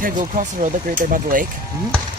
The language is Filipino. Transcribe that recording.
can go across the road that created by the lake.